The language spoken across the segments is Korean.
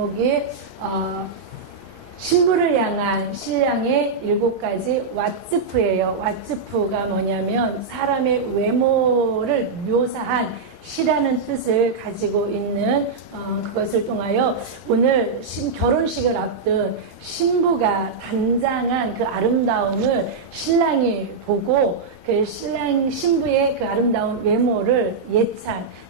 제목이 신부를 향한 신랑의 7가지 왓츠프예요. 왓츠프가 뭐냐면 사람의 외모를 묘사한 시라는 뜻을 가지고 있는 그것을 통하여 오늘 결혼식을 앞둔 신부가 단장한 그 아름다움을 신랑이 보고 그 신부의 그 아름다운 외모를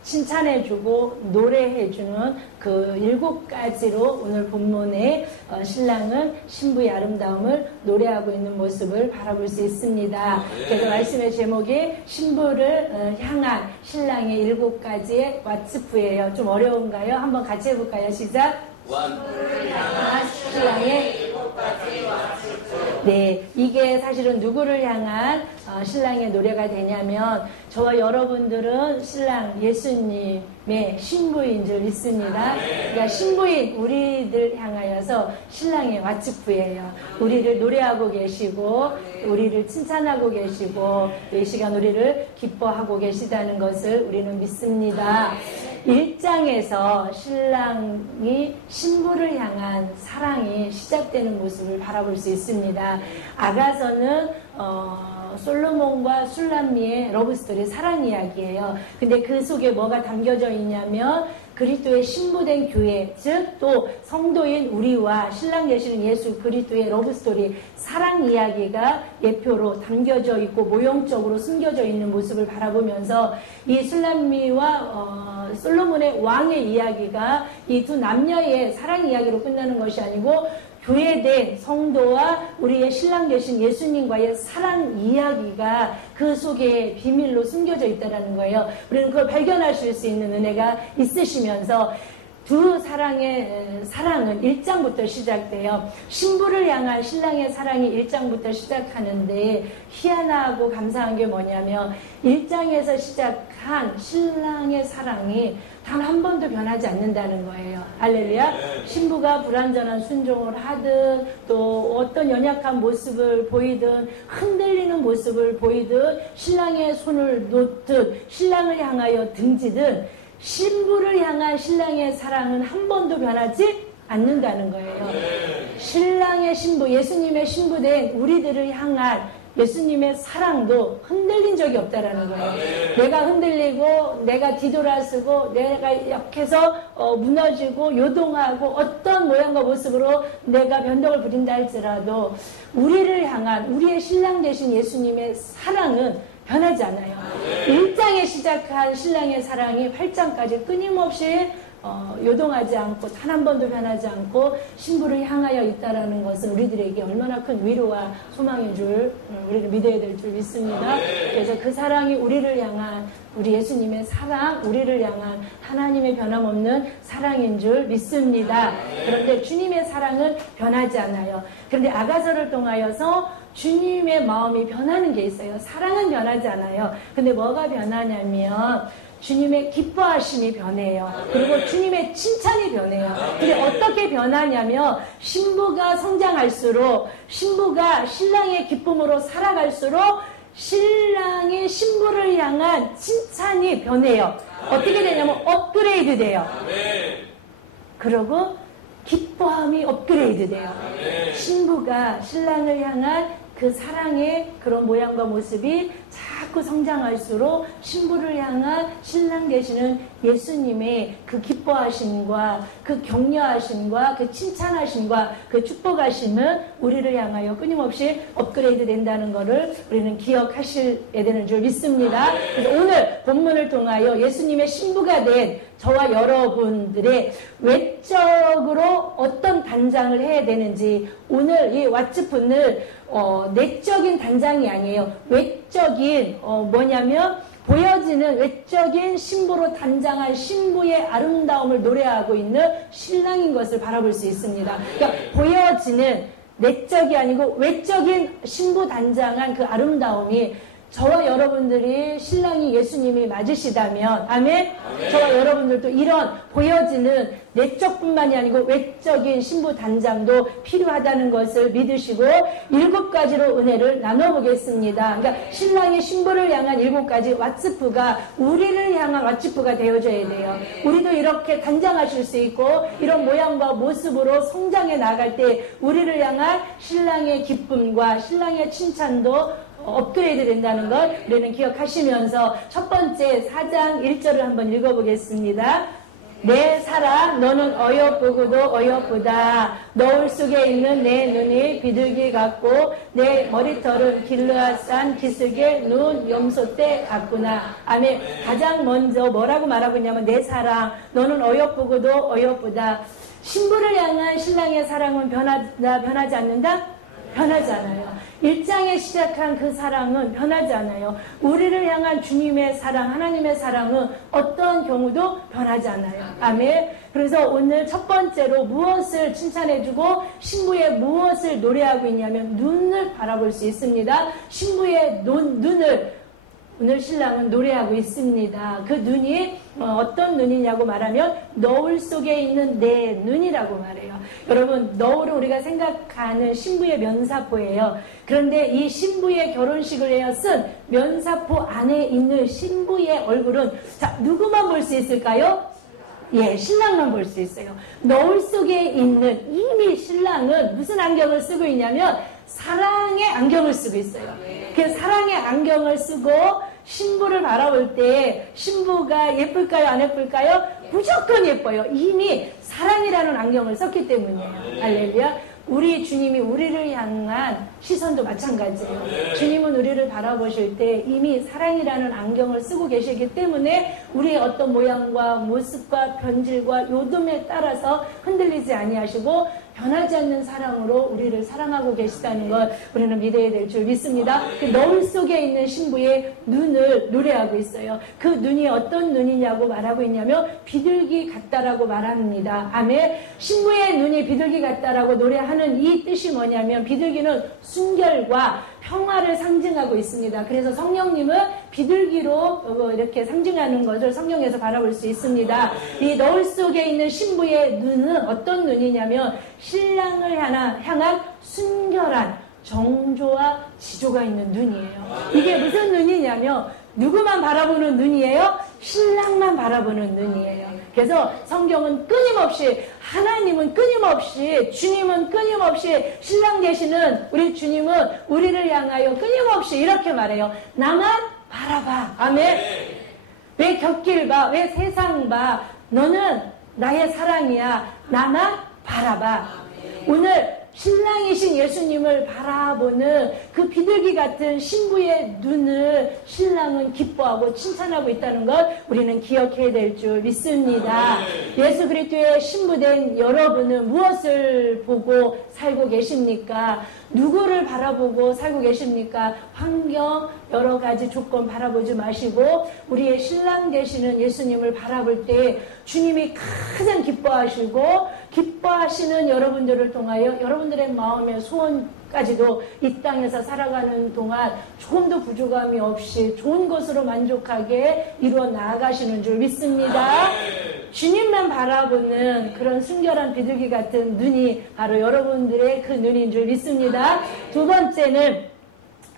칭찬해주고 노래해주는 그 7가지로 오늘 본문에 신랑은 신부의 아름다움을 노래하고 있는 모습을 바라볼 수 있습니다. 그래서 말씀의 제목이 신부를 향한 신랑의 7가지의 왓츠프예요. 좀 어려운가요? 한번 같이 해볼까요? 시작! 신부를 향한 신랑의 7가지 왓츠프. 네, 이게 사실은 누구를 향한 신랑의 노래가 되냐면 저와 여러분들은 신랑 예수님의 신부인 줄 믿습니다. 그러니까 신부인 우리들 향하여서 신랑의 왓츠프예요. 우리를 노래하고 계시고 우리를 칭찬하고 계시고 이 시간 우리를 기뻐하고 계시다는 것을 우리는 믿습니다. 1장에서 신랑이 신부를 향한 사랑이 시작되는 모습을 바라볼 수 있습니다. 아가서는 솔로몬과 술람미의 러브스토리 사랑 이야기예요. 근데 그 속에 뭐가 담겨져 있냐면 그리스도의 신부된 교회, 즉 또 성도인 우리와 신랑 되시는 예수 그리스도의 러브스토리 사랑 이야기가 예표로 담겨져 있고 모형적으로 숨겨져 있는 모습을 바라보면서 이 술람미와 솔로몬의 왕의 이야기가 이 두 남녀의 사랑 이야기로 끝나는 것이 아니고 교회된 성도와 우리의 신랑 되신 예수님과의 사랑 이야기가 그 속에 비밀로 숨겨져 있다는 거예요. 우리는 그걸 발견하실 수 있는 은혜가 있으시면서 두 사랑은 1장부터 시작돼요. 신부를 향한 신랑의 사랑이 1장부터 시작하는데 희한하고 감사한 게 뭐냐면 1장에서 시작한 신랑의 사랑이 단 한 번도 변하지 않는다는 거예요. 할렐루야. 신부가 불완전한 순종을 하든 또 어떤 연약한 모습을 보이든 흔들리는 모습을 보이든 신랑의 손을 놓든 신랑을 향하여 등지든 신부를 향한 신랑의 사랑은 한 번도 변하지 않는다는 거예요. 신랑의 신부, 예수님의 신부된 우리들을 향한 예수님의 사랑도 흔들린 적이 없다라는 거예요. 내가 흔들리고 내가 뒤돌아서고 내가 약해서 무너지고 요동하고 어떤 모양과 모습으로 내가 변덕을 부린다 할지라도 우리를 향한 우리의 신랑 되신 예수님의 사랑은 변하지 않아요. 1장에 시작한 신랑의 사랑이 8장까지 끊임없이 요동하지 않고 단 한 번도 변하지 않고 신부를 향하여 있다라는 것은 우리들에게 얼마나 큰 위로와 소망인 줄 우리를 믿어야 될 줄 믿습니다. 그래서 그 사랑이 우리를 향한 우리 예수님의 사랑, 우리를 향한 하나님의 변함없는 사랑인 줄 믿습니다. 그런데 주님의 사랑은 변하지 않아요. 그런데 아가서를 통하여서 주님의 마음이 변하는 게 있어요. 사랑은 변하지 않아요. 근데 뭐가 변하냐면 주님의 기뻐하심이 변해요. 그리고 주님의 칭찬이 변해요. 근데 어떻게 변하냐면 신부가 성장할수록 신부가 신랑의 기쁨으로 살아갈수록 신랑의 신부를 향한 칭찬이 변해요. 어떻게 되냐면 업그레이드 돼요. 그리고 기뻐함이 업그레이드 돼요. 신부가 신랑을 향한 그 사랑의 그런 모양과 모습이 자꾸 성장할수록 신부를 향한 신랑 되시는 예수님의 그 기뻐하심과 그 격려하심과 그 칭찬하심과 그 축복하심은 우리를 향하여 끊임없이 업그레이드 된다는 것을 우리는 기억하셔야 되는 줄 믿습니다. 그래서 오늘 본문을 통하여 예수님의 신부가 된 저와 여러분들의 외적으로 어떤 단장을 해야 되는지 오늘 이 왓츠프는 내적인 단장이 아니에요. 외적인 뭐냐면 보여지는 외적인 신부로 단장한 신부의 아름다움을 노래하고 있는 신랑인 것을 바라볼 수 있습니다. 그러니까 보여지는 내적이 아니고 외적인 신부 단장한 그 아름다움이 저와 여러분들이 신랑이 예수님이 맞으시다면 아멘? 저와 여러분들도 이런 보여지는 내적뿐만이 아니고 외적인 신부 단장도 필요하다는 것을 믿으시고 7가지로 은혜를 나눠보겠습니다. 그러니까 신랑이 신부를 향한 7가지 왓츠프가 우리를 향한 왓츠프가 되어줘야 돼요. 우리도 이렇게 단장하실 수 있고 이런 모양과 모습으로 성장해 나갈 때 우리를 향한 신랑의 기쁨과 신랑의 칭찬도 업그레이드 된다는 걸 우리는 기억하시면서 첫 번째 4장 1절을 한번 읽어보겠습니다. 내 사랑 너는 어여쁘고도 어여쁘다. 너울 속에 있는 내 눈이 비둘기 같고 내 머리털은 길르앗산 기슭의 눈 염소떼 같구나. 아멘. 가장 먼저 뭐라고 말하고 있냐면 내 사랑 너는 어여쁘고도 어여쁘다. 신부를 향한 신랑의 사랑은 변하지 않는다? 변하지 않아요. 1장에 시작한 그 사랑은 변하지 않아요. 우리를 향한 주님의 사랑, 하나님의 사랑은 어떤 경우도 변하지 않아요. 아멘. 그래서 오늘 첫 번째로 무엇을 칭찬해주고 신부의 무엇을 노래하고 있냐면 눈을 바라볼 수 있습니다. 신부의 눈을 오늘 신랑은 노래하고 있습니다. 그 눈이 어떤 눈이냐고 말하면 너울 속에 있는 내 눈이라고 말해요. 여러분, 너울은 우리가 생각하는 신부의 면사포예요. 그런데 이 신부의 결혼식을 해야 쓴 면사포 안에 있는 신부의 얼굴은 자, 누구만 볼 수 있을까요? 예, 신랑만 볼 수 있어요. 너울 속에 있는 이미 신랑은 무슨 안경을 쓰고 있냐면 사랑의 안경을 쓰고 있어요. 그 사랑의 안경을 쓰고 신부를 바라볼 때 신부가 예쁠까요? 안 예쁠까요? 무조건 예뻐요. 이미 사랑이라는 안경을 썼기 때문이에요. 할렐루야. 우리 주님이 우리를 향한 시선도 마찬가지예요. 주님은 우리를 바라보실 때 이미 사랑이라는 안경을 쓰고 계시기 때문에 우리의 어떤 모양과 모습과 변질과 요즘에 따라서 흔들리지 아니하시고 변하지 않는 사랑으로 우리를 사랑하고 계시다는 걸 우리는 믿어야 될 줄 믿습니다. 그 너울 속에 있는 신부의 눈을 노래하고 있어요. 그 눈이 어떤 눈이냐고 말하고 있냐면 비둘기 같다라고 말합니다. 아멘. 신부의 눈이 비둘기 같다라고 노래하는 이 뜻이 뭐냐면 비둘기는 순결과 평화를 상징하고 있습니다. 그래서 성령님은 비둘기로 이렇게 상징하는 것을 성경에서 바라볼 수 있습니다. 이 너울 속에 있는 신부의 눈은 어떤 눈이냐면 신랑을 향한 순결한 정조와 지조가 있는 눈이에요. 이게 무슨 눈이냐면 누구만 바라보는 눈이에요? 신랑만 바라보는 눈이에요. 그래서 성경은 끊임없이 하나님은 끊임없이 주님은 끊임없이 신랑 되시는 우리 주님은 우리를 향하여 끊임없이 이렇게 말해요. 나만 바라봐. 아멘. 왜 곁길 봐? 왜 세상 봐? 너는 나의 사랑이야. 나만 바라봐. 오늘 신랑이신 예수님을 바라보는 그 비둘기 같은 신부의 눈을 신랑은 기뻐하고 칭찬하고 있다는 것 우리는 기억해야 될 줄 믿습니다. 예수 그리스도의 신부된 여러분은 무엇을 보고 살고 계십니까? 누구를 바라보고 살고 계십니까? 환경, 여러 가지 조건 바라보지 마시고 우리의 신랑 되시는 예수님을 바라볼 때 주님이 가장 기뻐하시는 여러분들을 통하여 여러분들의 마음의 소원까지도 이 땅에서 살아가는 동안 조금도 부족함이 없이 좋은 것으로 만족하게 이루어 나아가시는 줄 믿습니다. 주님만 바라보는 그런 순결한 비둘기 같은 눈이 바로 여러분들의 그 눈인 줄 믿습니다. 두 번째는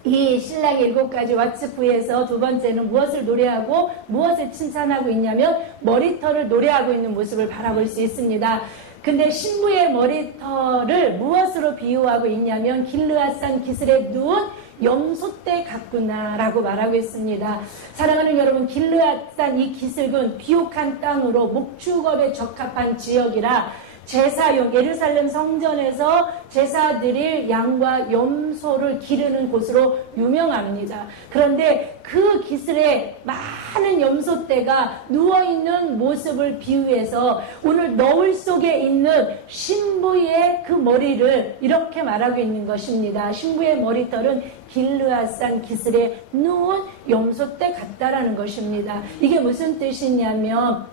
이 신랑의 7가지 왓츠프에서 두 번째는 무엇을 노래하고 무엇을 칭찬하고 있냐면 머리털을 노래하고 있는 모습을 바라볼 수 있습니다. 근데 신부의 머리털을 무엇으로 비유하고 있냐면 길르앗산 기슭의 눈 염소떼 같구나 라고 말하고 있습니다. 사랑하는 여러분, 길르앗산 이 기슭은 비옥한 땅으로 목축업에 적합한 지역이라 제사용 예루살렘 성전에서 제사 드릴 양과 염소를 기르는 곳으로 유명합니다. 그런데 그 기슭에 많은 염소떼가 누워있는 모습을 비유해서 오늘 너울 속에 있는 신부의 그 머리를 이렇게 말하고 있는 것입니다. 신부의 머리털은 길르앗산 기슭에 누운 염소떼 같다라는 것입니다. 이게 무슨 뜻이냐면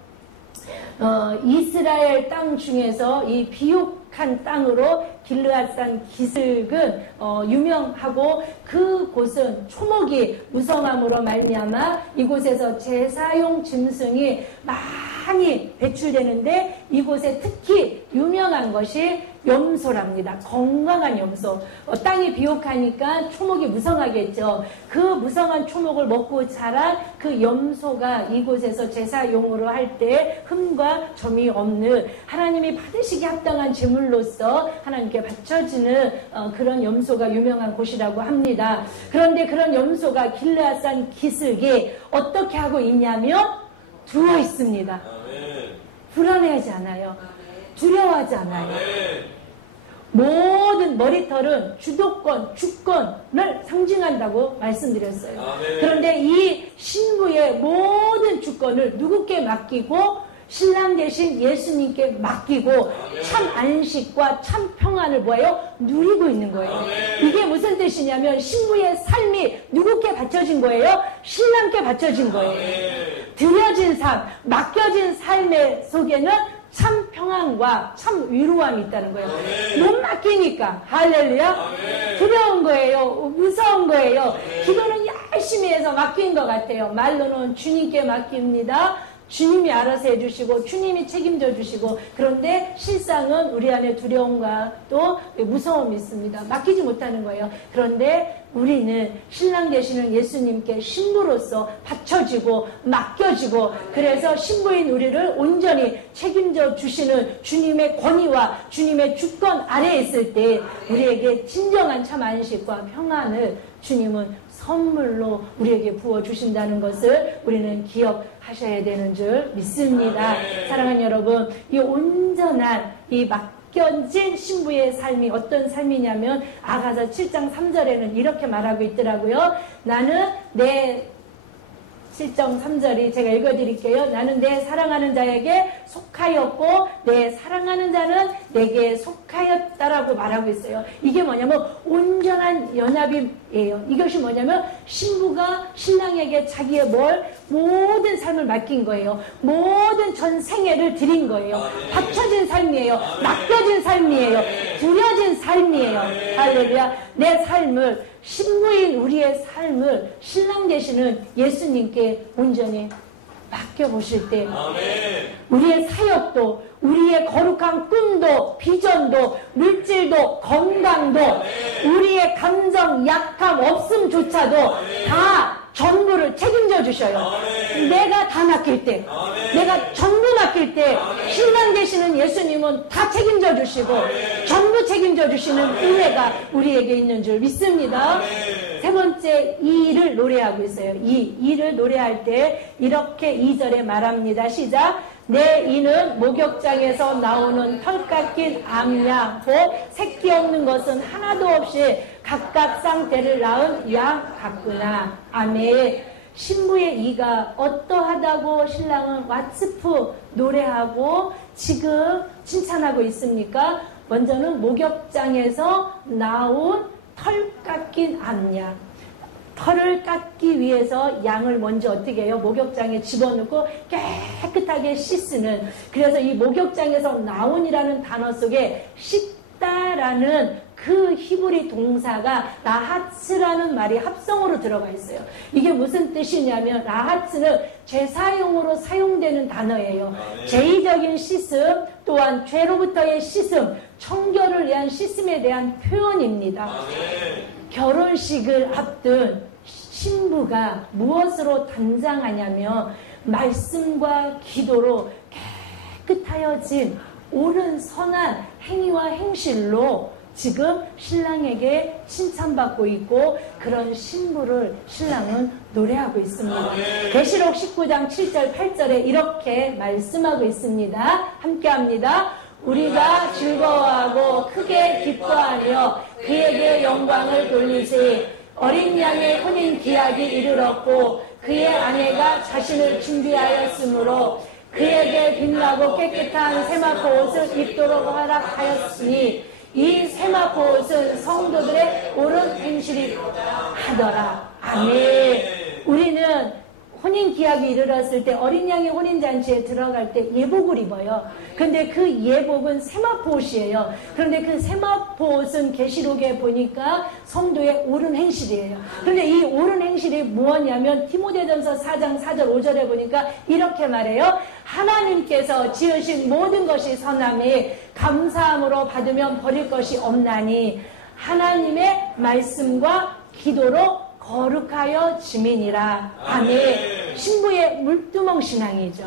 이스라엘 땅 중에서 이 비옥한 땅으로 길르앗산 기슭은 유명하고 그곳은 초목이 무성함으로 말미암아 이곳에서 제사용 짐승이 많이 향이 배출되는데 이곳에 특히 유명한 것이 염소랍니다. 건강한 염소. 땅이 비옥하니까 초목이 무성하겠죠. 그 무성한 초목을 먹고 자란 그 염소가 이곳에서 제사용으로 할 때 흠과 점이 없는 하나님이 받으시기 합당한 제물로서 하나님께 바쳐지는 그런 염소가 유명한 곳이라고 합니다. 그런데 그런 염소가 길르앗산 기슭에 어떻게 하고 있냐면 누워 있습니다. 불안해하지 않아요. 두려워하지 않아요. 모든 머리털은 주도권, 주권을 상징한다고 말씀드렸어요. 그런데 이 신부의 모든 주권을 누구께 맡기고 신랑 대신 예수님께 맡기고 참 안식과 참 평안을 뭐예요? 누리고 있는 거예요. 이게 무슨 뜻이냐면 신부의 삶이 누구께 바쳐진 거예요? 신랑께 바쳐진 거예요. 드려진 삶, 맡겨진 삶의 속에는 참 평안과 참 위로함이 있다는 거예요. 못 맡기니까 할렐루야. 두려운 거예요. 무서운 거예요. 기도는 열심히 해서 맡긴 것 같아요. 말로는 주님께 맡깁니다. 주님이 알아서 해주시고 주님이 책임져 주시고, 그런데 실상은 우리 안에 두려움과 또 무서움이 있습니다. 맡기지 못하는 거예요. 그런데 우리는 신랑 되시는 예수님께 신부로서 바쳐지고 맡겨지고, 그래서 신부인 우리를 온전히 책임져 주시는 주님의 권위와 주님의 주권 아래에 있을 때 우리에게 진정한 참 안식과 평안을 주님은 선물로 우리에게 부어주신다는 것을 우리는 기억하셔야 되는 줄 믿습니다. 사랑하는 여러분, 이 온전한 이 맡겨진 신부의 삶이 어떤 삶이냐면 아가서 7장 3절에는 이렇게 말하고 있더라고요. 나는 내 7장 3절이 제가 읽어드릴게요. 나는 내 사랑하는 자에게 속하였고 내 사랑하는 자는 내게 속하였다라고 말하고 있어요. 이게 뭐냐면 온전한 연합이에요. 이것이 뭐냐면 신부가 신랑에게 자기의 모든 삶을 맡긴 거예요. 모든 전 생애를 드린 거예요. 바쳐진 삶이에요. 맡겨진 삶이에요. 드려진 삶이에요. 할렐루야. 내 삶을, 신부인 우리의 삶을 신랑 되시는 예수님께 온전히 맡겨보실 때 우리의 사역도, 우리의 거룩한 꿈도, 비전도, 물질도, 건강도, 우리의 감정, 약함, 없음조차도 다 전부를 책임져 주셔요. 내가 다 맡길 때, 내가 전부 맡길 때 신랑 되시는 예수님은 다 책임져 주시고 전부 책임져 주시는 은혜가 우리에게 있는 줄 믿습니다. 세 번째, 이 일을 노래하고 있어요. 이 일을 노래할 때 이렇게 2절에 말합니다. 시작. 내 이는 목욕장에서 나오는 털 깎인 암양, 곧 새끼 없는 것은 하나도 없이 각각 쌍떼를 낳은 양 같구나. 아멘. 신부의 이가 어떠하다고 신랑은 왓츠프 노래하고 지금 칭찬하고 있습니까? 먼저는 목욕장에서 나온 털 깎인 암양. 털을 깎기 위해서 양을 먼저 어떻게 해요? 목욕장에 집어넣고 깨끗하게 씻는. 그래서 이 목욕장에서 나온이라는 단어 속에 씻다라는 그 히브리 동사가 라하츠라는 말이 합성어로 들어가 있어요. 이게 무슨 뜻이냐면 라하츠는 제사용으로 사용되는 단어예요. 제의적인 씻음, 또한 죄로부터의 씻음, 청결을 위한 씻음에 대한 표현입니다. 결혼식을 앞둔 신부가 무엇으로 단장하냐면 말씀과 기도로 깨끗하여진 옳은 선한 행위와 행실로 지금 신랑에게 칭찬받고 있고, 그런 신부를 신랑은 노래하고 있습니다. 계시록 19장 7절 8절에 이렇게 말씀하고 있습니다. 함께합니다. 우리가 즐거워하고 크게 기뻐하며 그에게 영광을 돌리지. 어린 양의 혼인 기약이 이르렀고 그의 아내가 자신을 준비하였으므로 그에게 빛나고 깨끗한 세마포 옷을 입도록 허락하였으니 이 세마포 옷은 성도들의 옳은 행실이 하더라. 아멘. 우리는 혼인 기약이 이르렀을 때 어린 양의 혼인잔치에 들어갈 때 예복을 입어요. 근데 그 예복은 세마포옷이에요. 그런데 그 세마포옷은 계시록에 보니까 성도의 옳은 행실이에요. 그런데 이 옳은 행실이 무엇이냐면 디모데전서 4장 4절 5절에 보니까 이렇게 말해요. 하나님께서 지으신 모든 것이 선함이 감사함으로 받으면 버릴 것이 없나니 하나님의 말씀과 기도로 거룩하여 지민이라. 아멘. 신부의 물두멍 신앙이죠.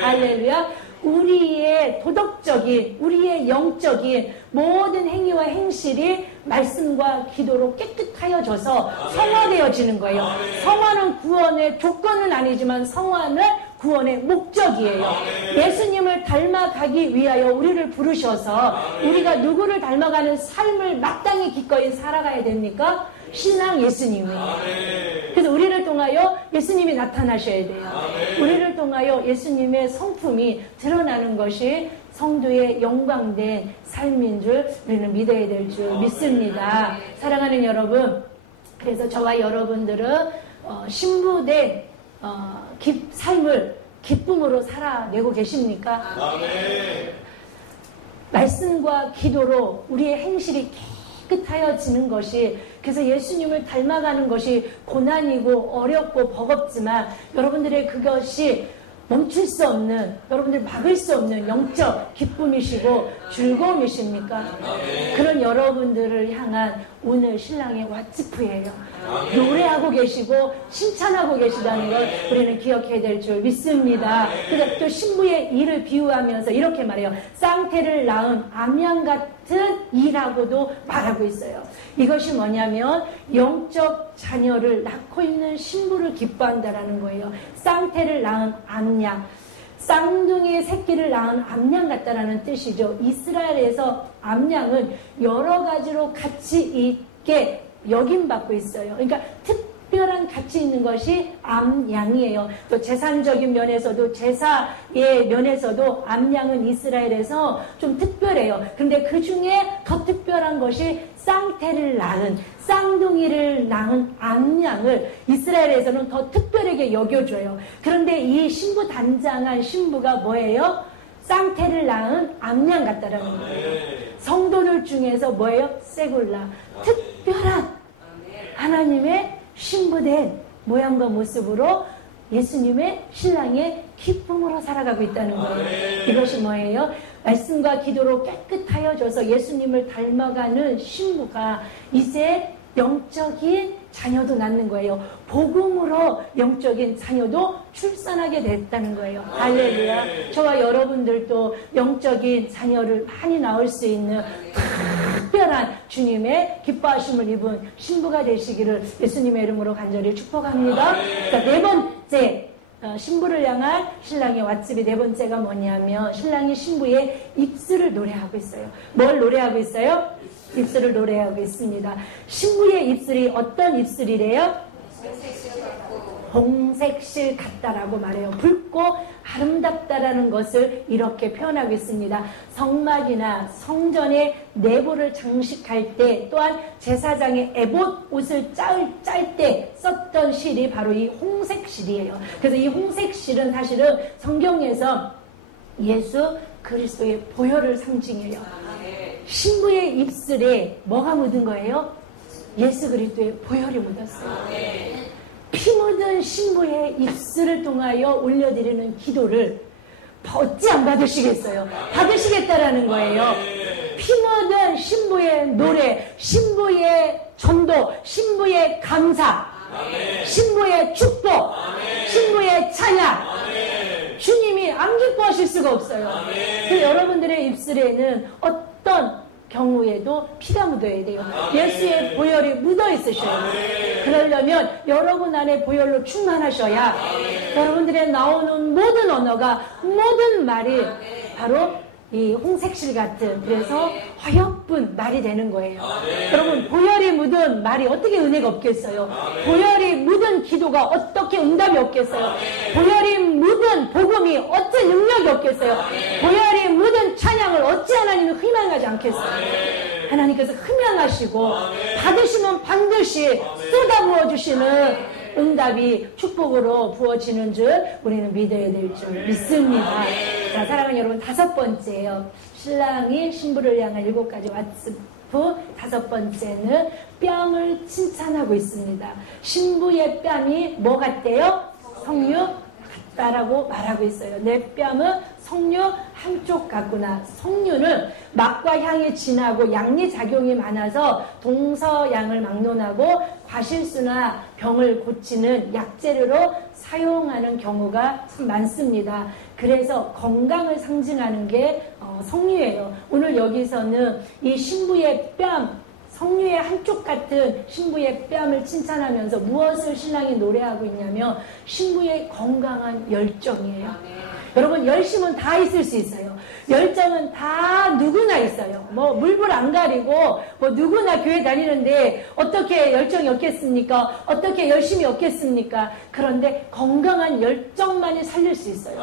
할렐루야. 우리의 도덕적인, 우리의 영적인 모든 행위와 행실이 말씀과 기도로 깨끗하여져서 성화되어지는 거예요. 성화는 구원의 조건은 아니지만 성화는 구원의 목적이에요. 예수님을 닮아가기 위하여 우리를 부르셔서 우리가 누구를 닮아가는 삶을 마땅히 기꺼이 살아가야 됩니까? 신앙 예수님이에요. 그래서 우리를 통하여 예수님이 나타나셔야 돼요. 우리를 통하여 예수님의 성품이 드러나는 것이 성도의 영광된 삶인 줄 우리는 믿어야 될 줄 믿습니다. 사랑하는 여러분, 그래서 저와 여러분들은 신부된 삶을 기쁨으로 살아내고 계십니까? 말씀과 기도로 우리의 행실이 깨끗하여지는 것이, 그래서 예수님을 닮아가는 것이 고난이고 어렵고 버겁지만 여러분들의 그것이 멈출 수 없는, 여러분들 막을 수 없는 영적 기쁨이시고 즐거움이십니까? 그런 여러분들을 향한 오늘 신랑의 왓츠프예요. 노래하고 계시고 칭찬하고 계시다는 걸 우리는 기억해야 될 줄 믿습니다. 그래서 또 신부의 일을 비유하면서 이렇게 말해요. 쌍태를 낳은 암양 같은 이라고도 말하고 있어요. 이것이 뭐냐면 영적 자녀를 낳고 있는 신부를 기뻐한다라는 거예요. 쌍태를 낳은 암양, 쌍둥이 새끼를 낳은 암양 같다라는 뜻이죠. 이스라엘에서 암양은 여러 가지로 가치 있게 여김받고 있어요. 그러니까 특별한 가치 있는 것이 암양이에요. 또 재산적인 면에서도, 제사의 면에서도 암양은 이스라엘에서 좀 특별해요. 근데 그 중에 더 특별한 것이 쌍태를 낳은, 쌍둥이를 낳은 암양을 이스라엘에서는 더 특별하게 여겨줘요. 그런데 이 신부 단장한 신부가 뭐예요? 쌍태를 낳은 암양 같다라는 거예요. 성도들 중에서 뭐예요? 세굴라. 특별한 하나님의 신부된 모양과 모습으로 예수님의 신랑의 기쁨으로 살아가고 있다는 거예요. 이것이 뭐예요? 말씀과 기도로 깨끗하여져서 예수님을 닮아가는 신부가 이제 영적인 자녀도 낳는 거예요. 복음으로 영적인 자녀도 출산하게 됐다는 거예요. 할렐루야. 저와 여러분들도 영적인 자녀를 많이 낳을 수 있는 특별한 주님의 기뻐하심을 입은 신부가 되시기를 예수님의 이름으로 간절히 축복합니다. 자, 네 번째, 신부를 향한 신랑의 왓츠비 네 번째가 뭐냐면 신랑이 신부의 입술을 노래하고 있어요. 뭘 노래하고 있어요? 입술을 노래하고 있습니다. 신부의 입술이 어떤 입술이래요? 홍색실 같다라고 말해요. 붉고 아름답다라는 것을 이렇게 표현하고 있습니다. 성막이나 성전의 내부를 장식할 때, 또한 제사장의 에봇 옷을 짤 때 썼던 실이 바로 이 홍색실이에요. 그래서 이 홍색실은 사실은 성경에서 예수 그리스도의 보혈을 상징해요. 신부의 입술에 뭐가 묻은 거예요? 예수 그리스도의 보혈이 묻었어요. 피 묻은 신부의 입술을 통하여 올려드리는 기도를 어찌 안 받으시겠어요? 받으시겠다라는 거예요. 피 묻은 신부의 노래, 신부의 전도, 신부의 감사, 신부의 축복, 신부의 찬양, 주님이 안 기뻐하실 수가 없어요. 그래서 여러분들의 입술에는 어떤 경우에도 피가 묻어야 돼요. 예수의 보혈이 묻어 있으셔야 돼요. 그러려면 여러분 안에 보혈로 충만하셔야 여러분들의 나오는 모든 언어가, 모든 말이 바로 이 홍색실 같은, 그래서 화염분 말이 되는 거예요. 여러분, 보혈이 묻은 말이 어떻게 은혜가 없겠어요? 보혈이 묻은 기도가 어떻게 응답이 없겠어요? 보혈이 묻은 복음이 어찌 능력이 없겠어요? 보혈이 묻은 찬양을 어찌 하나님은 흠양하지 않겠어요? 하나님께서 흠양하시고 받으시면 반드시 쏟아부어 주시는 응답이 축복으로 부어지는 줄 우리는 믿어야 될 줄 믿습니다. 자, 사랑하는 여러분, 5번째예요. 신랑이 신부를 향한 7가지 왓츠프. 5번째는 뺨을 칭찬하고 있습니다. 신부의 뺨이 뭐 같대요? 석류 같다라고 말하고 있어요. 내 뺨은 석류 한쪽 같구나. 석류는 맛과 향이 진하고 양리작용이 많아서 동서양을 막론하고 과실수나 병을 고치는 약재료로 사용하는 경우가 참 많습니다. 그래서 건강을 상징하는 게 석류예요. 오늘 여기서는 이 신부의 뺨, 석류의 한쪽 같은 신부의 뺨을 칭찬하면서 무엇을 신랑이 노래하고 있냐면 신부의 건강한 열정이에요. 여러분, 열심은 다 있을 수 있어요. 열정은 다 누구나 있어요. 뭐 물불 안 가리고 뭐 누구나 교회 다니는데 어떻게 열정이 없겠습니까? 어떻게 열심히 없겠습니까? 그런데 건강한 열정만이 살릴 수 있어요.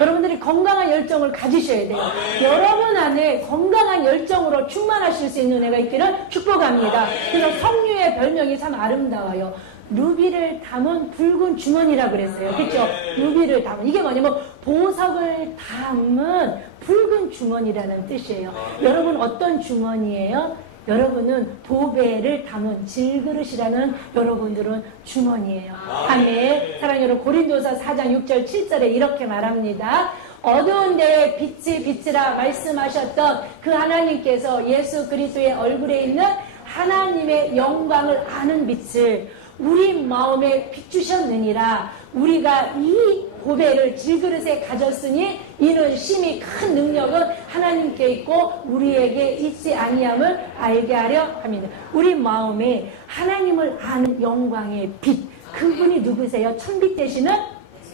여러분들이 건강한 열정을 가지셔야 돼요. 여러분 안에 건강한 열정으로 충만하실 수 있는 은혜가 있기를 축복합니다. 그래서 석류의 별명이 참 아름다워요. 루비를 담은 붉은 주머니라고 그랬어요. 그렇죠? 루비를 담은. 이게 뭐냐면 보석을 담은 붉은 주머니라는 뜻이에요. 여러분 어떤 주머니예요? 여러분은 보배를 담은 질그릇이라는 여러분들은 주머니예요. 아멘. 사랑하는 여러분, 고린도서 4장 6절 7절에 이렇게 말합니다. 어두운 데에 빛이 빛이라 말씀하셨던 그 하나님께서 예수 그리스도의 얼굴에 있는 하나님의 영광을 아는 빛을 우리 마음에 비추셨느니라. 우리가 이 보배를 질그릇에 가졌으니 이는 심히 큰 능력은 하나님께 있고 우리에게 있지 아니함을 알게 하려 합니다. 우리 마음에 하나님을 아는 영광의 빛, 그분이 누구세요? 천빛 되시는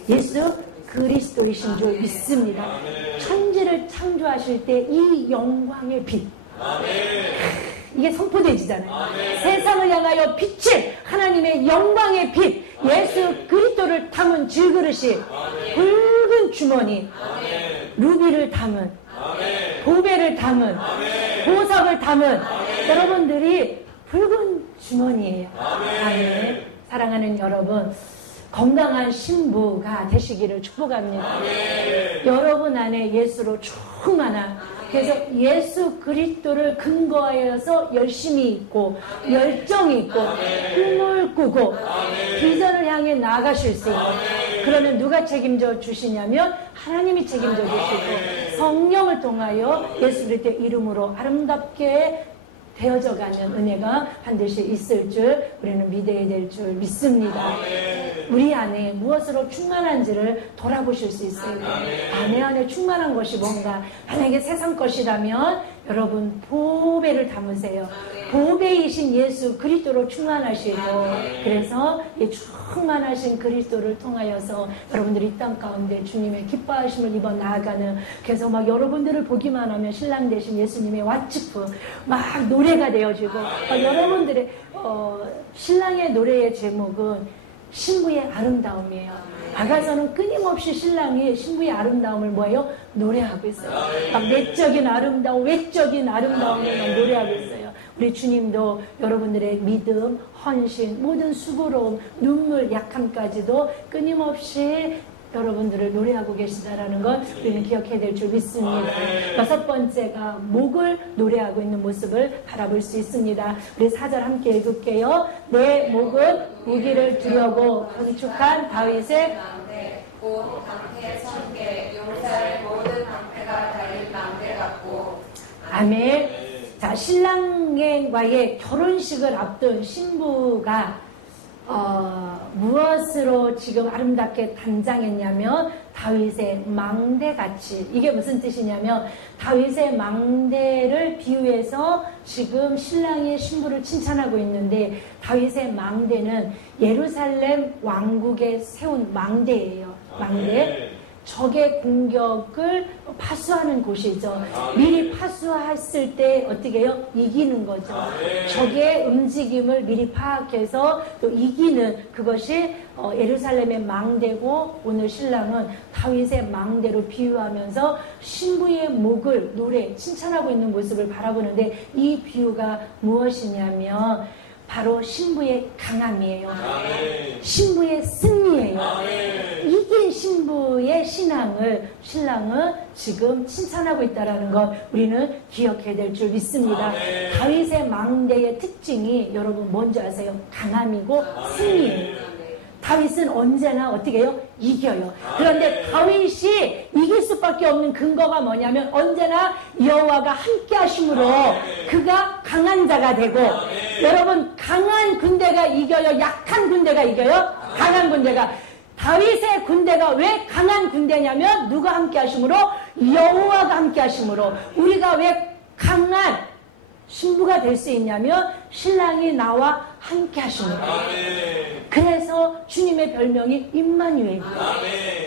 예수 그리스도이신 줄 믿습니다. 천지를 창조하실 때 이 영광의 빛, 이게 선포되지잖아요. 세상을 향하여 빛을, 하나님의 영광의 빛, 예수 그리스도를 담은 질그릇이 붉은 주머니, 루비를 담은, 보배를 담은, 보석을 담은 여러분들이 붉은 주머니예요. 아멘. 사랑하는 여러분, 건강한 신부가 되시기를 축복합니다. 여러분 안에 예수로 충만한, 그래서 예수 그리스도를 근거하여서 열심히 있고 열정이 있고 꿈을 꾸고 비전을 향해 나아가실 수 있는, 그러면 누가 책임져 주시냐면 하나님이 책임져 주시고 성령을 통하여 예수 그리스도의 이름으로 아름답게 되어져가는 은혜가 반드시 있을 줄 우리는 믿어야 될 줄 믿습니다. 우리 안에 무엇으로 충만한지를 돌아보실 수 있어요. 내 안에 충만한 것이 뭔가. 만약에 세상 것이라면 여러분 보배를 담으세요. 보배이신 예수 그리스도로 충만하시고, 그래서 이 충만하신 그리스도를 통하여서 여러분들이 이 땅 가운데 주님의 기뻐하심을 입어 나아가는, 그래서 막 여러분들을 보기만 하면 신랑 되신 예수님의 왓츠프 막 노래가 되어지고, 여러분들의 신랑의 노래의 제목은 신부의 아름다움이에요. 아가서는 끊임없이 신랑이 신부의 아름다움을 뭐예요? 노래하고 있어요. 막 내적인 아름다움, 외적인 아름다움을 막 노래하고 있어요. 우리 주님도 여러분들의 믿음, 헌신, 모든 수고로움, 눈물, 약함까지도 끊임없이 여러분들을 노래하고 계시다라는 것 우리는 기억해야 될 줄 믿습니다. 6번째가 목을 노래하고 있는 모습을 바라볼 수 있습니다. 우리 4절 함께 읽을게요. 내 목은 무기를 두려고 건축한 다윗의 곧 방패 1000개, 용사의 모든 방패가 달린 망대 같고. 아멘. 자, 신랑과의 결혼식을 앞둔 신부가 무엇으로 지금 아름답게 단장했냐면 다윗의 망대같이. 이게 무슨 뜻이냐면 다윗의 망대를 비유해서 지금 신랑이 신부를 칭찬하고 있는데, 다윗의 망대는 예루살렘 왕국에 세운 망대예요. 망대. 적의 공격을 파수하는 곳이죠. 미리 파수했을 때 어떻게 해요? 이기는 거죠. 적의 움직임을 미리 파악해서 또 이기는, 그것이 예루살렘의 망대고, 오늘 신랑은 다윗의 망대로 비유하면서 신부의 목을 노래 칭찬하고 있는 모습을 바라보는데, 이 비유가 무엇이냐면 바로 신부의 강함이에요. 신부의 승리예요. 이긴 신부의 신랑을 지금 칭찬하고 있다는 것 우리는 기억해야 될 줄 믿습니다. 다윗의 망대의 특징이 여러분 뭔지 아세요? 강함이고 승리예요. 다윗은 언제나 어떻게 해요? 이겨요. 그런데 다윗이 이길 수밖에 없는 근거가 뭐냐면 언제나 여호와가 함께 하심으로 그가 강한 자가 되고, 여러분 강한 군대가 이겨요? 약한 군대가 이겨요? 강한 군대가. 다윗의 군대가 왜 강한 군대냐면 누가 함께 하심으로? 여호와가 함께 하심으로. 우리가 왜 강한 신부가 될 수 있냐면 신랑이 나와 함께 하심으로. 그래서 주님의 별명이 임마누엘이에요.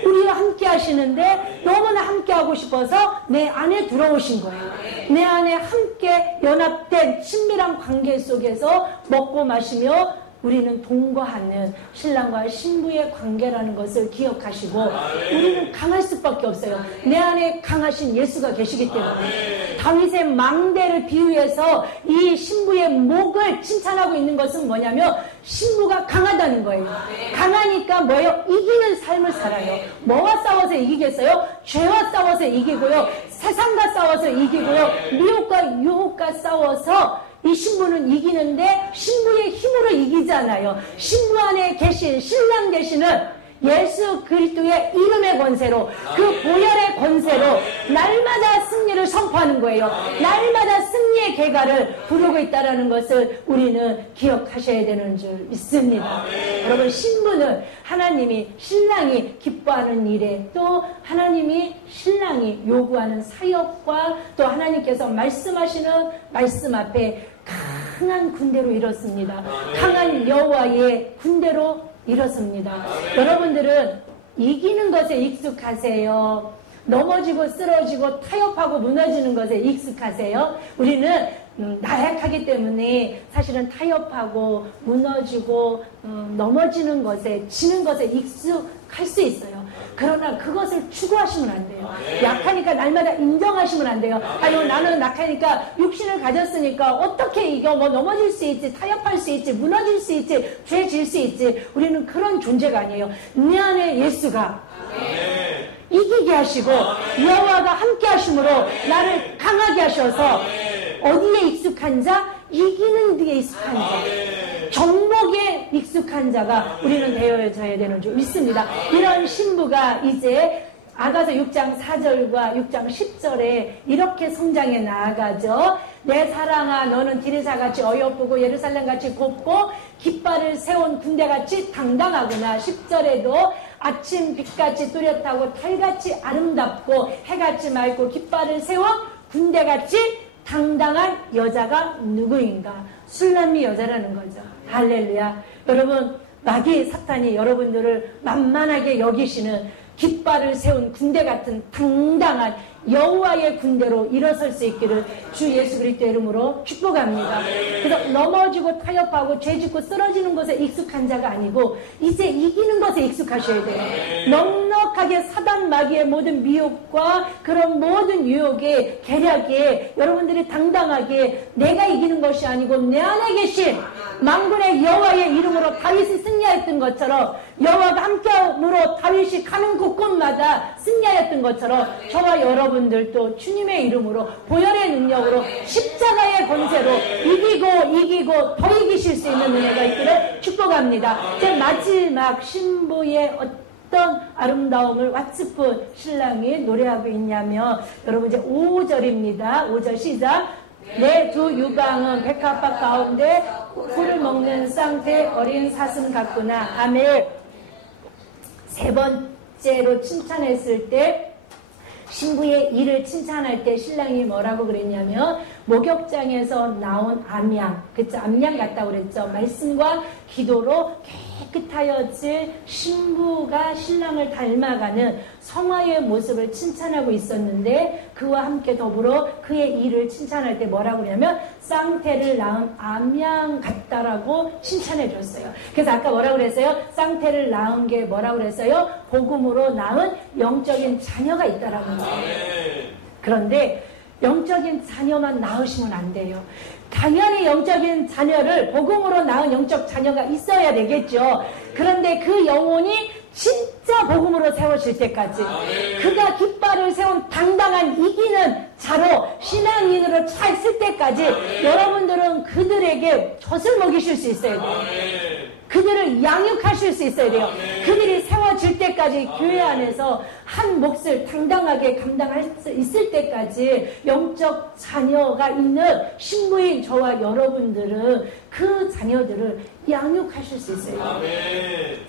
우리와 함께 하시는데 너무나 함께 하고 싶어서 내 안에 들어오신 거예요. 내 안에 함께 연합된 친밀한 관계 속에서 먹고 마시며 우리는 동거하는 신랑과 신부의 관계라는 것을 기억하시고 우리는 강할 수밖에 없어요. 내 안에 강하신 예수가 계시기 때문에. 다윗의 망대를 비유해서 이 신부의 목을 칭찬하고 있는 것은 뭐냐면 신부가 강하다는 거예요. 강하니까 뭐예요? 이기는 삶을 살아요. 뭐와 싸워서 이기겠어요? 죄와 싸워서 이기고요. 세상과 싸워서 이기고요. 미혹과 유혹과 싸워서 이 신부는 이기는데 신부의 힘으로 이기잖아요. 신부 안에 계신 신랑 되시는 예수 그리스도의 이름의 권세로, 그 보혈의 권세로 날마다 승리를 선포하는 거예요. 날마다 승리의 계가를 부르고 있다는 것을 우리는 기억하셔야 되는 줄 믿습니다. 여러분, 신부는 하나님이 신랑이 기뻐하는 일에, 또 하나님이 신랑이 요구하는 사역과 또 하나님께서 말씀하시는 말씀 앞에 강한 군대로 일었습니다. 강한 여호와의 군대로 일었습니다. 여러분들은 이기는 것에 익숙하세요? 넘어지고 쓰러지고 타협하고 무너지는 것에 익숙하세요? 우리는 나약하기 때문에 사실은 타협하고 무너지고 넘어지는 것에, 지는 것에 익숙할 수 있어요. 그러나 그것을 추구하시면 안 돼요. 약하니까 날마다 인정하시면 안 돼요. 아유, 나는 약하니까 육신을 가졌으니까 어떻게 이겨? 뭐 넘어질 수 있지, 타협할 수 있지, 무너질 수 있지, 죄 질 수 있지. 우리는 그런 존재가 아니에요. 내 안에 예수가 이기게 하시고 여호와가 함께 하심으로 나를 강하게 하셔서 어디에 익숙한 자? 이기는 데에 익숙한 자, 정복에 익숙한 자가 우리는 되어져야 되는 줄 믿습니다. 이런 신부가 이제 아가서 6장 4절과 6장 10절에 이렇게 성장해 나아가죠. 내 사랑아, 너는 디르사같이 어여쁘고 예루살렘같이 곱고 깃발을 세운 군대같이 당당하구나. 10절에도 아침 빛같이 뚜렷하고 달같이 아름답고 해같이 맑고 깃발을 세운 군대같이 당당한 여자가 누구인가? 술람미 여자라는 거죠. 할렐루야. 여러분, 마귀 사탄이 여러분들을 만만하게 여기시는 깃발을 세운 군대 같은 당당한 여호와의 군대로 일어설 수 있기를 주 예수 그리스도의 이름으로 축복합니다. 그래서 넘어지고 타협하고 죄짓고 쓰러지는 것에 익숙한 자가 아니고 이제 이기는 것에 익숙하셔야 돼요. 넉넉하게 사단 마귀의 모든 미혹과 그런 모든 유혹에 계략에 여러분들이 당당하게 내가 이기는 것이 아니고 내 안에 계신 만군의 여호와의 이름으로 다윗이 승리하였던 것처럼, 여호와가 함께함으로 다윗이 가는 곳곳마다 승리하였던 것처럼 저와 여러분들도 주님의 이름으로 보혈의 능력으로 십자가의 권세로 이기고 더 이기실 수 있는 은혜가 있기를 축복합니다. 제 마지막 신부의 어떤 아름다움을 왓츠푼 신랑이 노래하고 있냐면, 여러분 이제 5절입니다. 5절 시작. 내 두 유방은 백합밭 가운데 풀을 먹는 쌍태 어린 사슴 같구나. 아멘. 세 번째로 칭찬했을 때, 신부의 일을 칭찬할 때 신랑이 뭐라고 그랬냐면 목욕장에서 나온 암양, 그쵸? 암양 같다고 그랬죠. 말씀과 기도로 깨끗하여질 신부가 신랑을 닮아가는 성화의 모습을 칭찬하고 있었는데, 그와 함께 더불어 그의 일을 칭찬할 때 뭐라고 그러냐면 쌍태를 낳은 암양 같다라고 칭찬해 줬어요. 그래서 아까 뭐라고 그랬어요? 쌍태를 낳은 게 뭐라고 그랬어요? 복음으로 낳은 영적인 자녀가 있다라고. 그런데 영적인 자녀만 낳으시면 안 돼요. 당연히 영적인 자녀를 복음으로 낳은 영적 자녀가 있어야 되겠죠. 그런데 그 영혼이 진짜 복음으로 세워질 때까지 그가 깃발을 세운 당당한 이기는 자로 신앙인으로 잘 쓸 때까지 여러분들은 그들에게 젖을 먹이실 수 있어야 돼요. 그들을 양육하실 수 있어야 돼요. 그들이 세워질 때까지 교회 안에서 한 몫을 당당하게 감당할 수 있을 때까지 영적 자녀가 있는 신부인 저와 여러분들은 그 자녀들을 양육하실 수 있어요.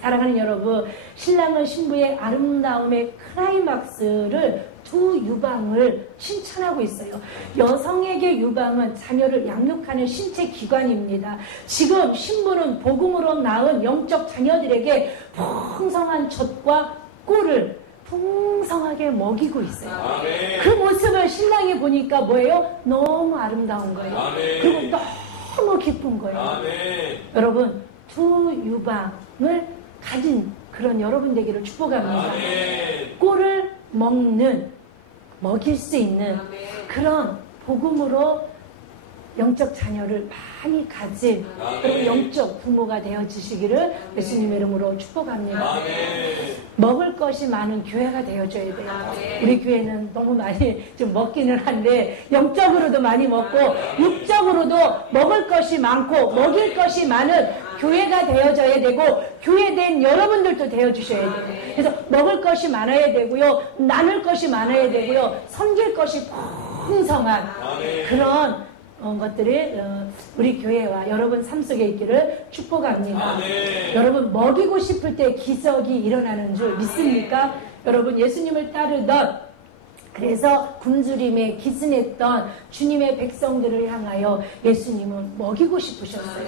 사랑하는 여러분, 신랑은 신부의 아름다움의 클라이막스를 두 유방을 칭찬하고 있어요. 여성에게 유방은 자녀를 양육하는 신체 기관입니다. 지금 신부는 복음으로 낳은 영적 자녀들에게 풍성한 젖과 꿀을 풍성하게 먹이고 있어요. 그 모습을 신랑이 보니까 뭐예요? 너무 아름다운 거예요. 그리고 너무 기쁜 거예요. 여러분, 두 유방을 가진 그런 여러분 되기를 축복합니다. 꿀을 먹일 수 있는 그런 복음으로 영적 자녀를 많이 가진 그런 영적 부모가 되어지시기를 예수님의 이름으로 축복합니다. 먹을 것이 많은 교회가 되어줘야 돼요. 우리 교회는 너무 많이 좀 먹기는 한데 영적으로도 많이 먹고 육적으로도 먹을 것이 많고 먹일 것이 많은 교회가 되어져야 되고 교회된 여러분들도 되어주셔야 돼요. 그래서 먹을 것이 많아야 되고요. 나눌 것이 많아야 되고요. 섬길 것이 풍성한 그런 것들이 우리 교회와 여러분 삶 속에 있기를 축복합니다. 여러분, 먹이고 싶을 때 기적이 일어나는 줄 믿습니까? 여러분, 예수님을 따르던 그래서 굶주림에 기진했던 주님의 백성들을 향하여 예수님은 먹이고 싶으셨어요.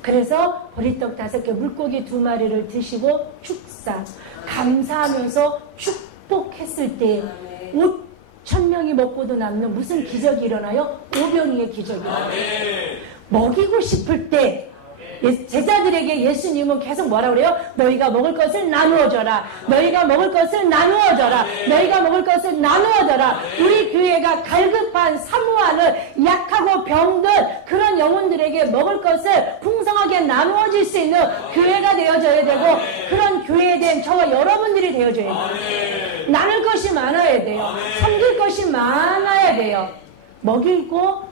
그래서 보리떡 5개, 물고기 2마리를 드시고 축사, 감사하면서 축복했을 때 5,000명이 먹고도 남는 무슨 기적이 일어나요? 오병이의 기적이 일어나요. 먹이고 싶을 때 제자들에게 예수님은 계속 뭐라 그래요? 너희가 먹을 것을 나누어줘라. 너희가 먹을 것을 나누어줘라. 너희가 먹을 것을 나누어줘라. 우리 교회가 갈급한 사모하는 약하고 병든 그런 영혼들에게 먹을 것을 풍성하게 나누어질 수 있는 교회가 되어져야 되고 그런 교회된 저와 여러분들이 되어져야 돼요. 나눌 것이 많아야 돼요. 섬길 것이 많아야 돼요. 먹이고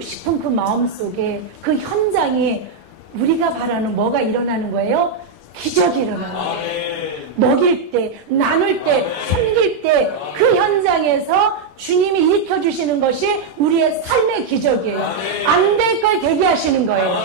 싶은 그 마음속에 그 현장에 우리가 바라는 뭐가 일어나는 거예요? 기적이 일어나는 거예요. 먹일 때, 나눌 때, 섬길 때 그 현장에서 주님이 일으켜주시는 것이 우리의 삶의 기적이에요. 안 될 걸 대기하시는 거예요.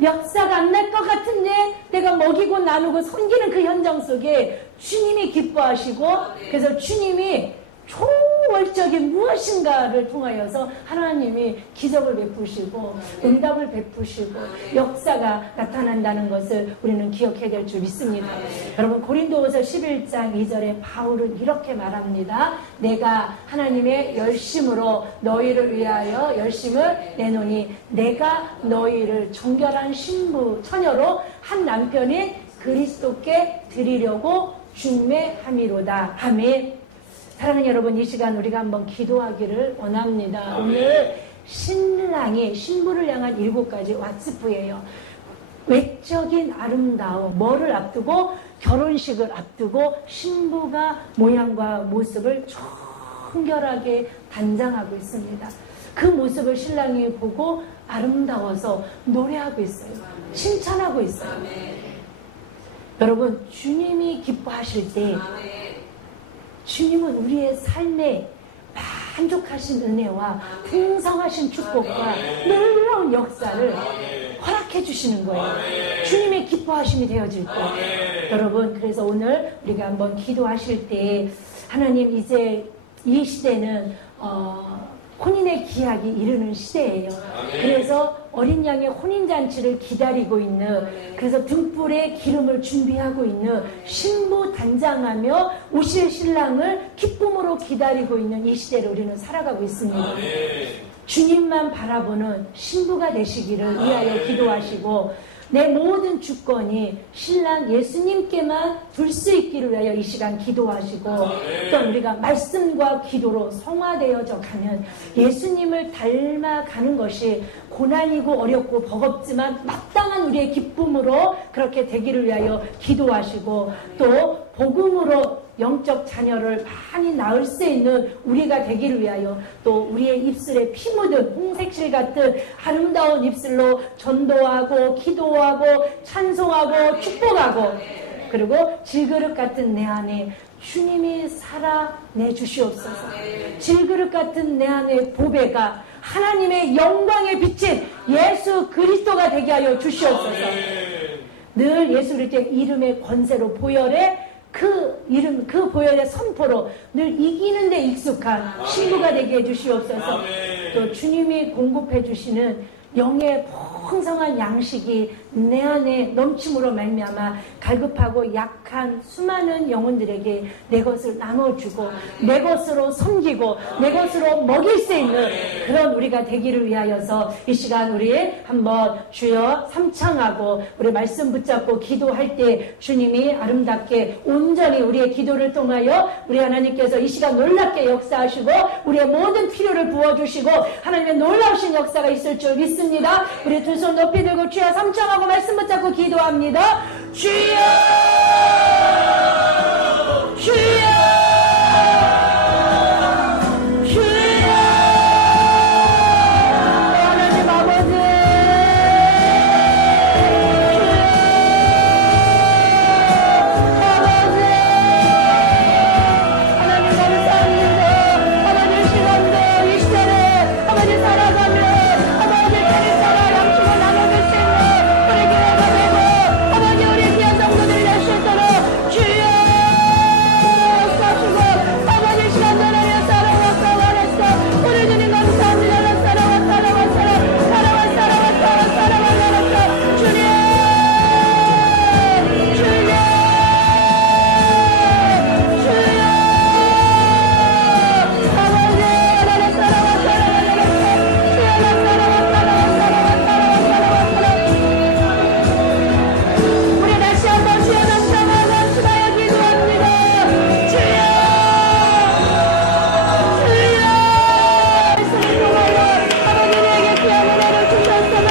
역사가 안 날 것 같은데 내가 먹이고 나누고 섬기는 그 현장 속에 주님이 기뻐하시고 그래서 주님이 초월적인 무엇인가를 통하여서 하나님이 기적을 베푸시고 응답을 베푸시고 역사가 나타난다는 것을 우리는 기억해야 될 줄 믿습니다. 여러분, 고린도후서 11장 2절에 바울은 이렇게 말합니다. 내가 하나님의 열심으로 너희를 위하여 열심을 내노니 내가 너희를 정결한 신부 처녀로 한 남편인 그리스도께 드리려고 준매함이로다. 아멘. 사랑하는 여러분, 이 시간 우리가 한번 기도하기를 원합니다. 오늘 신랑이 신부를 향한 7가지 왓츠프예요. 외적인 아름다움, 뭐를 앞두고? 결혼식을 앞두고 신부가 모양과 모습을 청결하게 단장하고 있습니다. 그 모습을 신랑이 보고 아름다워서 노래하고 있어요. 칭찬하고 있어요. 여러분, 주님이 기뻐하실 때 주님은 우리의 삶에 만족하신 은혜와 풍성하신 축복과 놀라운 역사를 허락해 주시는 거예요. 주님의 기뻐하심이 되어질 때. 여러분, 그래서 오늘 우리가 한번 기도하실 때 하나님, 이제 이 시대는 혼인의 기약이 이르는 시대예요. 그래서 어린 양의 혼인잔치를 기다리고 있는, 그래서 등불에 기름을 준비하고 있는, 신부 단장하며 오실 신랑을 기쁨으로 기다리고 있는 이 시대를 우리는 살아가고 있습니다. 주님만 바라보는 신부가 되시기를 위하여 기도하시고, 내 모든 주권이 신랑 예수님께만 둘 수 있기를 위하여 이 시간 기도하시고 또 우리가 말씀과 기도로 성화되어져 가면 예수님을 닮아가는 것이 고난이고 어렵고 버겁지만 마땅한 우리의 기쁨으로 그렇게 되기를 위하여 기도하시고 또 복음으로 영적 자녀를 많이 낳을 수 있는 우리가 되기를 위하여 또 우리의 입술에 피 묻은 홍색실 같은 아름다운 입술로 전도하고 기도하고 찬송하고 축복하고 그리고 질그릇 같은 내 안에 주님이 살아내 주시옵소서. 질그릇 같은 내 안에 보배가 하나님의 영광에 비친 예수 그리스도가 되게 하여 주시옵소서. 늘 예수 그리스도의 이름의 권세로 보혈에 그 이름, 그 보혈의 선포로 늘 이기는 데 익숙한 신부가 되게 해주시옵소서. 또 주님이 공급해 주시는 영의 풍성한 양식이 내 안에 넘침으로 말미암아 갈급하고 약한 수많은 영혼들에게 내 것을 나눠주고 내 것으로 섬기고 내 것으로 먹일 수 있는 그런 우리가 되기를 위하여서 이 시간 우리 한번 주여 삼창하고 우리 말씀 붙잡고 기도할 때 주님이 아름답게 온전히 우리의 기도를 통하여 우리 하나님께서 이 시간 놀랍게 역사하시고 우리의 모든 필요를 부어주시고 하나님의 놀라우신 역사가 있을 줄 믿습니다. 우리 두 손 높이 들고 주여 삼창하고 말씀 붙잡고 기도합니다. 주여 주여 주여 하나님 아버지 아버지 하나님 감사합니다. 아버지 시간도 이 시대를 아버지 살아가며 아버지 때를 따라 양식을 나눠줄 수 있는 우리 교회가 되고 아버지 우리 귀한 성도들이 될 수 있도록 주여 사시고 아버지 시간 전에 살아왔어 우리 주님 감사합니다. 살아왔어 주님 주여 아버지 나를 우리 다시 한번 주여 감사하며 주여 기도합니다. 주여 말씀을 통하여 아버지에게 귀한 은혜를 주셨으며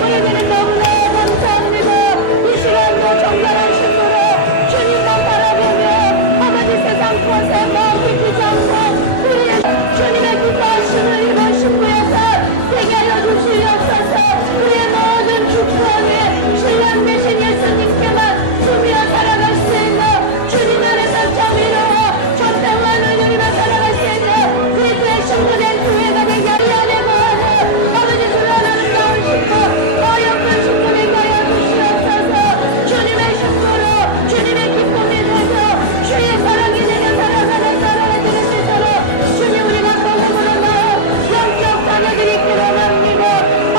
우리들은 너무나 감사합니다. 이 시간도 정결한 신부로 주님만 바라보며 아버지 세상 것에 마음 깊이지 않고 우리의 주님의 기뻐하심을 이번 신부에서 되게 하여 주시옵소서. 우리의 모든 주권이 신랑 되신 예수님께만 주며 살아갈 수 있는 주님 안에서 정의로워 전평안을 누리며 살아갈 수 있는 그리스도의 신부된 교회가 되게 하여 모든 아버지 주여 아름다운 신부 어여쁜 신부 되게 하여 주시옵소서. 주님의 신부로 주님의 기쁨이 되고 주의 사랑이 되며 살아가는 사랑을 드릴 수 있도록 주님 우리가 복음으로 넣어 영적 자녀들이 일어납니다.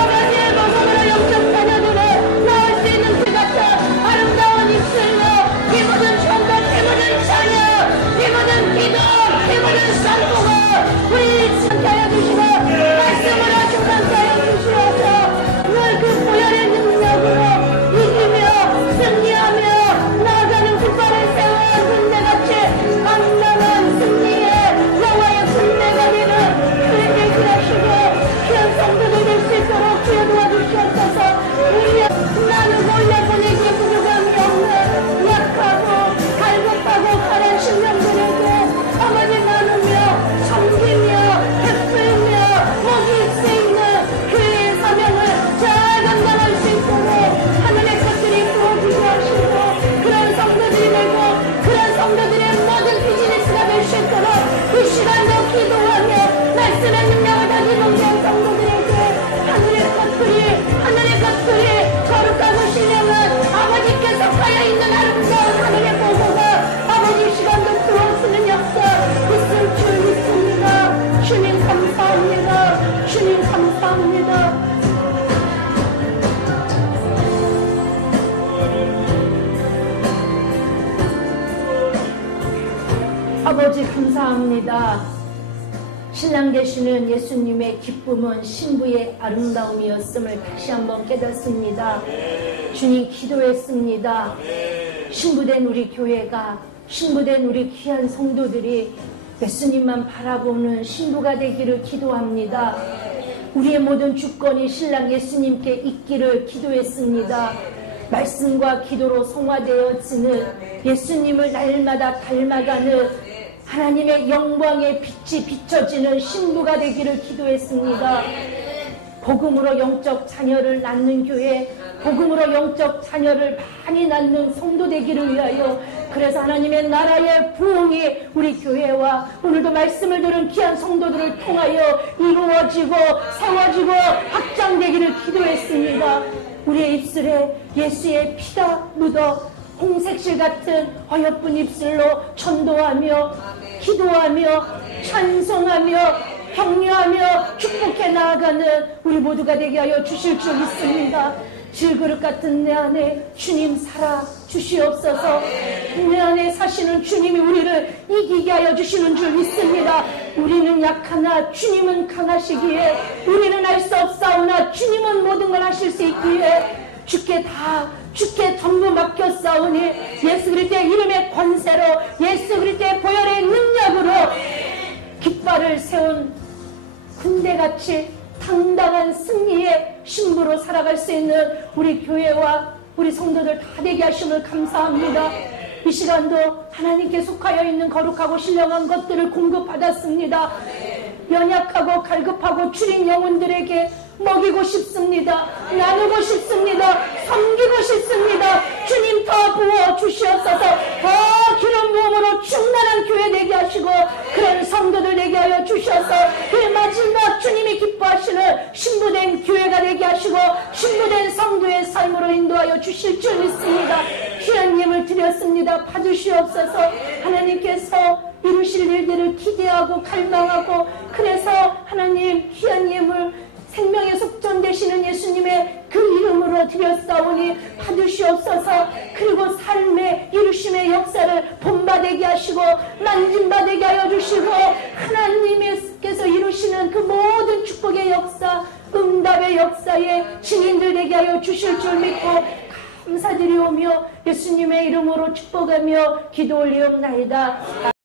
아버지의 복음으로 영적 자녀들을 낳을 수 있는 그 같은 아름다운 입술로 피 묻은 전도 피 묻은 자녀 피 묻은 기도 피 묻은 선포가 우리 참게 하여 주시고 말씀으로 충만케 하여 주시옵소서. 늘 그 보혈의 능력으로 이기며 승리하며 나아가는 국가를 세워 군대같이 강건한 승리의 여호와의 군대가 되는 그에게 그러시고 귀한 성도들 될 수 있도록 주여 도와주시옵소서. 우리의 나누고 내보내기에 부족함이 없는 약하고 갈급하고 가난 심령들에게 아버지 나누며 섬기며 베풀며 먹일 수 있는 그의 사명을 잘 감당할 수 있도록 하늘의 것들이 부어주게 하시고 그런 성도들이 되고 그런 성도들의 모든 비즈니스가 될 수 있도록 이 시간도 기도하며 말씀의 능력을 가진 동생 성도들에게 하늘의 것들이 거룩하고 신령한 아버지께 속하여 있는 아름다운 하늘의 보고가 아버지 시간도 들어오시는 역사 있을 줄 믿습니다. 주님 감사합니다. 주님 감사합니다. 아버지 감사합니다. 신랑 되시는 예수님의 기쁨은 신부의 아름다움이었음을 다시 한번 깨닫습니다. 주님 기도했습니다. 신부된 우리 교회가, 신부된 우리 귀한 성도들이 예수님만 바라보는 신부가 되기를 기도합니다. 우리의 모든 주권이 신랑 예수님께 있기를 기도했습니다. 말씀과 기도로 성화되어지는 예수님을 날마다 닮아가는 하나님의 영광의 빛이 비춰지는 신부가 되기를 기도했습니다. 복음으로 영적 자녀를 낳는 교회, 복음으로 영적 자녀를 많이 낳는 성도 되기를 위하여, 그래서 하나님의 나라의 부흥이 우리 교회와 오늘도 말씀을 들은 귀한 성도들을 통하여 이루어지고 세워지고 확장되기를 기도했습니다. 우리의 입술에 예수의 피가 묻어 홍색실 같은 어여쁜 입술로 전도하며 기도하며 찬송하며 격려하며 축복해 나아가는 우리 모두가 되게 하여 주실 줄 믿습니다. 질그릇 같은 내 안에 주님 살아 주시옵소서. 내 안에 사시는 주님이 우리를 이기게 하여 주시는 줄 믿습니다. 우리는 약하나 주님은 강하시기에, 우리는 알 수 없사오나 주님은 모든 걸 하실 수 있기에 주께 전부 맡겼사오니 예수 그리스도의 이름의 권세로, 예수 그리스도의 보혈의 능력으로 깃발을 세운 군대같이 당당한 승리의 신부로 살아갈 수 있는 우리 교회와 우리 성도들 다 되게 하심을 감사합니다. 이 시간도 하나님께 속하여 있는 거룩하고 신령한 것들을 공급받았습니다. 연약하고 갈급하고 주린 영혼들에게 먹이고 싶습니다. 나누고 싶습니다. 섬기고 싶습니다. 주님 더 부어 주시옵소서. 더 기름 부음으로 충만한 교회 되게 하시고 그런 성도들 되게 하여 주셔서 그 마지막 주님이 기뻐하시는 신부된 교회가 되게 하시고 신부된 성도의 삶으로 인도하여 주실 줄 믿습니다. 귀한 예물 드렸습니다. 받으시옵소서. 하나님께서 이루실 일들을 기대하고 갈망하고, 그래서 하나님 귀한 예물 생명의 속전 되시는 예수님의 그 이름으로 드렸사오니 받으시옵소서. 그리고 삶의 이루심의 역사를 본받게 하시고 만진받게 하여 주시고, 하나님께서 이루시는 그 모든 축복의 역사, 응답의 역사에 증인들 되게 하여 주실 줄 믿고 감사드리오며 예수님의 이름으로 축복하며 기도 올리옵나이다.